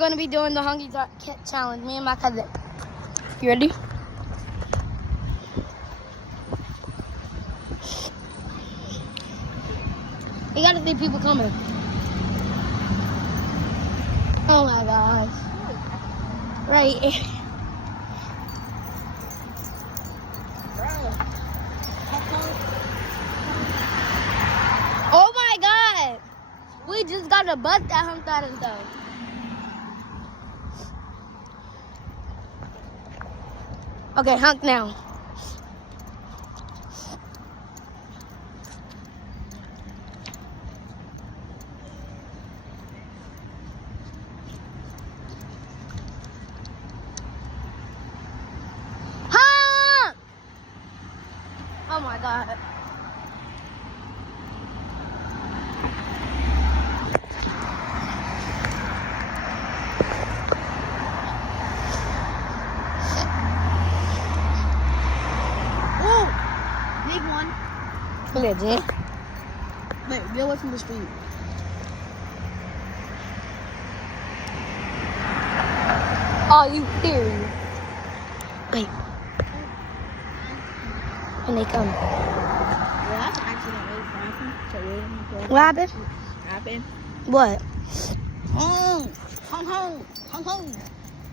going to be doing the Hungry Cat Challenge, me and my cousin. You ready? We gotta see people coming. Oh my gosh. Right. Oh my god. We just got a bus that honked at us though. Okay, honk now. Honk! Oh my god. Big one. Look at that. Wait, get away from the street. Oh, you serious? Wait. When they come. Well, that's an accident. What happened? Happened. What? Home. Home, home. Home, home.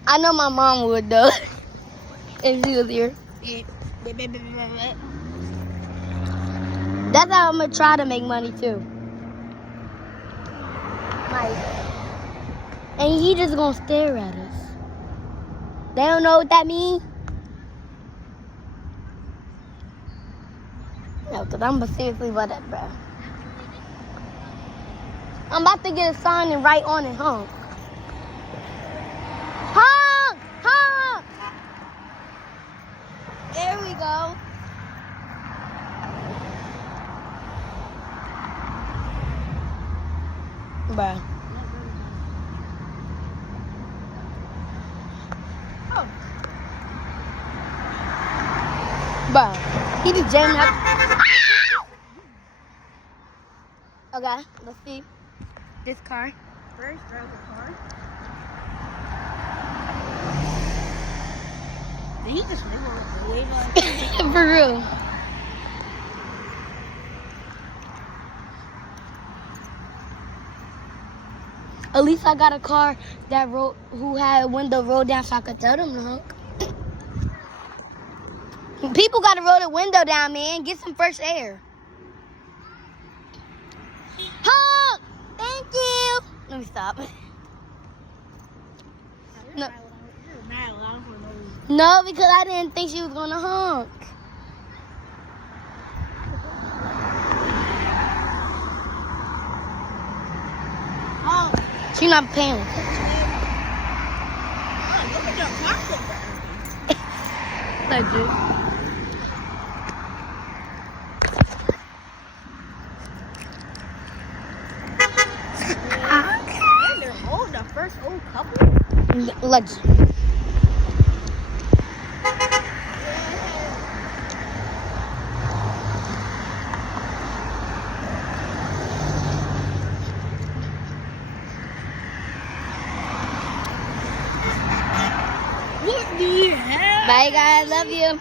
I know my mom would though. If she was here. That's how I'm gonna try to make money too. Like, and he just gonna stare at us. They don't know what that means. No, cause I'm seriously about that, bro. I'm about to get a sign and write on it, honk. Honk! Honk! There we go. Bruh. Oh. Bruh. He just jammed up. Okay, let's see. This car. First, drive the car. Did he just live on the way? For real. At least I got a car that who had a window rolled down so I could tell them to honk. People gotta roll the window down, man. Get some fresh air. Honk! Thank you. Let me stop. No. No, because I didn't think she was gonna honk. Oh, She's not paying. look at your pocket. Legit. And they're old, the first old couple. Legit. What do you have? Bye, guys. Love you.